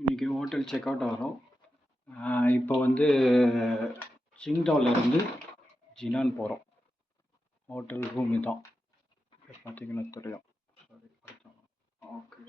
இன்றைக்கி hotel check out ஆகிறோம். இப்போ வந்து சிங்டாவிலேருந்து ஜினான் போகிறோம். ஹோட்டல் ரூம் தான் பார்த்தீங்கன்னா தெரியும். சரி, ஓகே.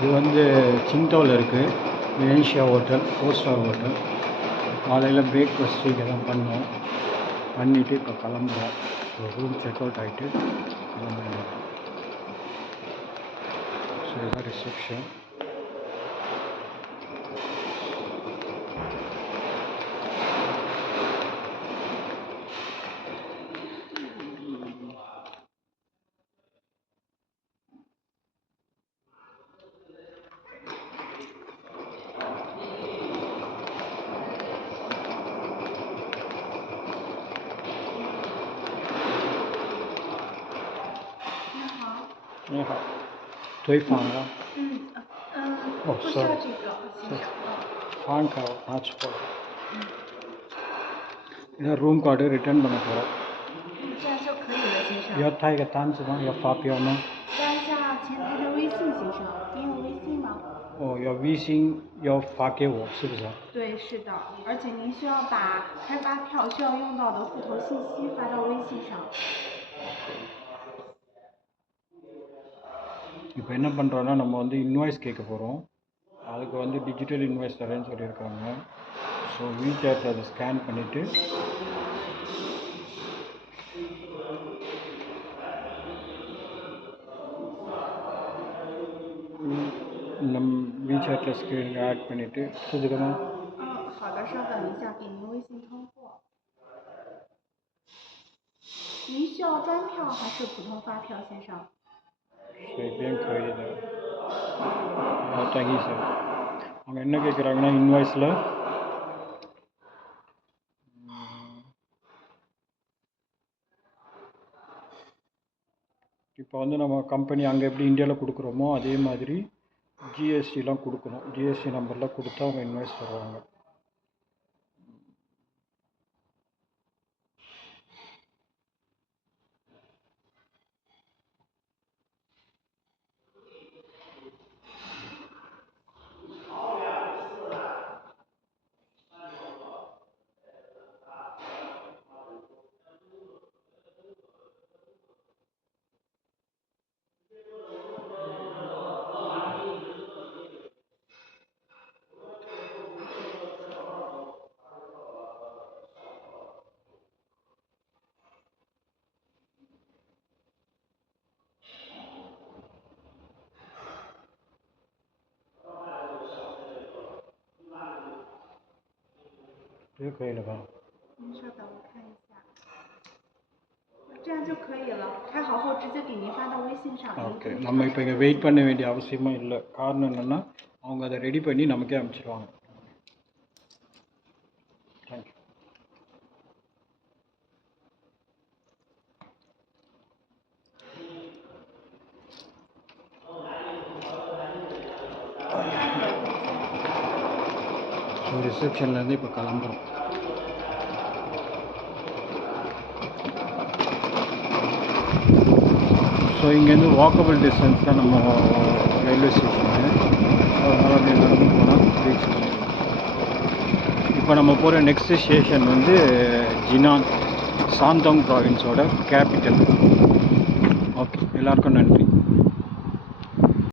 இது வந்து சிங்டாவில் இருக்குது. வெனிஷியா ஹோட்டல், 4 ஸ்டார் ஹோட்டல். காலையில் பிரேக்ஃபாஸ்ட் இங்கே தான் பண்ணோம். பண்ணிவிட்டு இப்போ கிளம்புறோம். ரூம் செக் அவுட் ஆகிட்டு கிளம்புறோம். ஸோ இதுதான் ரிசப்ஷன்.你好，对方了。哦，sorry，ஃபான் கார்டு நான் போகிறோம். இதான் ரூம் கார்டு ரிட்டர்ன் பண்ண போகிறோம்.这样就可以了，先生。要带一个单子吗？要发票吗？加一下前台的微信，先生。您有微信吗？哦，要微信要发给我，是不是？对，是的。而且您需要把开发票需要用到的户头信息发到微信上。இப்போ என்ன பண்ணுறோன்னா நம்ம வந்து இன்வாய்ஸ் கேட்க போகிறோம். அதுக்கு வந்து டிஜிட்டல் இன்வாய்ஸ் தரேன்னு சொல்லியிருக்காங்க. ஸோ வீசாட்டில் அதை ஸ்கேன் பண்ணிவிட்டு நம்ம வீசாட்டில் ஸ்கேன் ஆட் பண்ணிவிட்டு புதுக்கணும்.好的，稍等一下，给您微信通过。您需要专票还是普通发票，先生？随便可以的。தேங்க்யூ சார். அவங்க என்ன கேட்குறாங்கன்னா இன்வாய்ஸில் இப்போ வந்து நம்ம கம்பெனி அங்கே எப்படி இந்தியாவில் கொடுக்குறோமோ அதே மாதிரி ஜிஎஸ்டிலாம் கொடுக்கணும். ஜிஎஸ்டி நம்பர்லாம் கொடுத்தா அவங்க இன்வாய்ஸ் தருவாங்க.这可以了吧？稍等，我看一下。这样就可以了。开好后直接给您发到微信上。ஓகே, நம்ம இப்போ இங்கே வெயிட் பண்ண வேண்டிய அவசியமும் இல்லை. காரணம் என்னென்னா அவங்க அதை ரெடி பண்ணி நமக்கே அனுப்பிச்சிடுவாங்க. தேங்க்யூ. ஸோ ரிசப்ஷன்லேருந்து இப்போ கிளம்புறோம். ஸோ இங்கேருந்து வாக்கபிள் டிஸ்டன்ஸ் தான் நம்ம ரயில்வே ஸ்டேஷனு. ஸோ அதனால் அப்படியே நடந்து போனால் ரீச் பண்ணிடலாம். இப்போ நம்ம போகிற நெக்ஸ்ட் ஸ்டேஷன் வந்து ஜினான், சாந்தோங் ப்ராவின்ஸோட கேபிட்டல். ஓகே, எல்லாருக்கும் நன்றி.